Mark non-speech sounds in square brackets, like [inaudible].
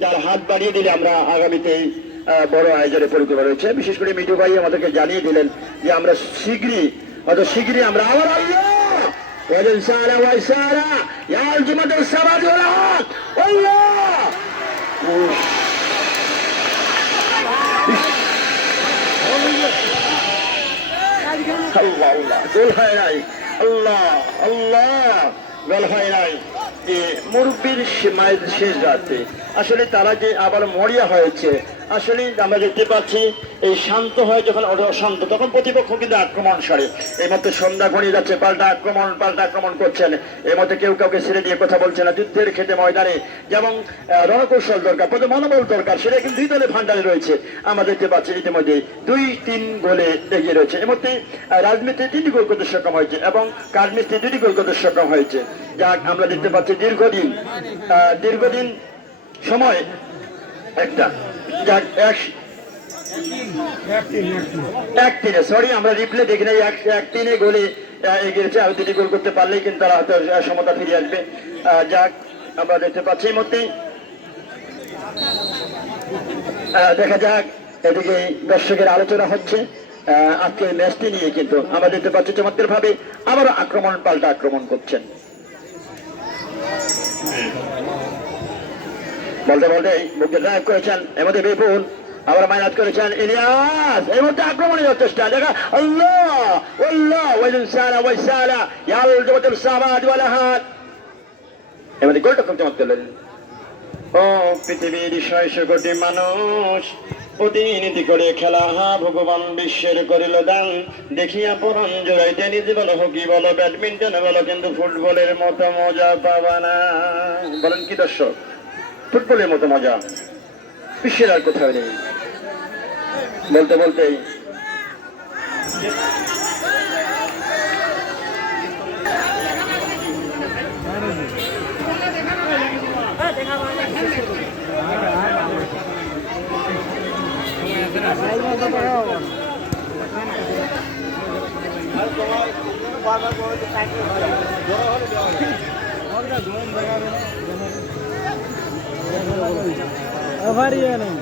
যার হাত বাড়িয়ে দিলে আমরা আগামীতে বড় আয়োজনের পরিকল্পনা রয়েছে বিশেষ করে মিঠু ভাই আমাদেরকে জানিয়ে দিলেন যে আমরা শীঘ্রই হয়তো শীঘ্রই আমরা আবার আল্লাহ আল্লাহ। গোল আল্লাহ আল্লাহ। গোল হয় নাই। মুরব্বীর শেষ রাতে। আসলে তারা যে আবার মরিয়া হয়েছে। আসলে আমরা দেখতে পাচ্ছি, এই শান্ত হয় যখন অশান্ত, তখন প্রতিপক্ষ কিন্তু আক্রমণ সারে এই মধ্যে সন্ধ্যা ঘনিয়ে যাচ্ছে, পাল্টা আক্রমণ পাল্টা আক্রমণ করছেন। এর মধ্যে কেউ কাউকে ছেড়ে দিয়ে কথা বলছে না। যুদ্ধের ক্ষেত্রে ময়দানে যেমন রণকৌশল দরকার, প্রথম মনোবল দরকার, সেটা কিন্তু দুই দলে ভান্ডারে রয়েছে। আমরা দেখতে পাচ্ছি ইতিমধ্যে দুই, তিন গোলে এগিয়ে রয়েছে। এর মধ্যে রাজনীতি তিনটি গোল করতে সক্ষম হয়েছে এবং কাঠমিস্ত্রি দুটি গোল করতে সক্ষম হয়েছে। যাক, আমরা দেখতে পাচ্ছি দীর্ঘদিন দীর্ঘদিন সময় একটা। এক। তিনে সরি আমরা রিপ্লে দেখি নাই এক তিনে গোলে আহ, এগিয়ে গেছে আর দুটি গোল করতে পারলেই কিন্তু তারা হয়তো সমতা ফিরে আসবে। যাক আমরা দেখতে পাচ্ছি এই মধ্যেই আহ, দেখা যাক এদিকে দর্শকের আলোচনা হচ্ছে। আজকের ম্যাচটি নিয়ে কিন্তু আমরা দেখতে পাচ্ছি চমৎকার ভাবে আবারও আক্রমণ পাল্টা আক্রমণ করছেন। বলতে বলতে ড্রাইভ করেছেন বিপুল আবার করেছেন ইলিয়াস। আক্রমণের চেষ্টা দেখা, আল্লাহ আল্লাহ সালা ইয়াল জবাতুল হাত গোলটা খুব চমৎকার ও, পৃথিবীর কোটি মানুষ প্রতিনিধি করে খেলা, হা, ভগবান বিশ্বের করিল দান। দেখিয়া পরন জোড়াই টেনিস বলো, হকি বলো, ব্যাডমিন্টন বলো, কিন্তু ফুটবলের মতো মজা পাবা না। বলেন কি দর্শক? ফুটবলের মতো মজা। বিশ্বের আর কোথাও নেই। বলতে বলতেই [laughs] আবার ইয়ে নেই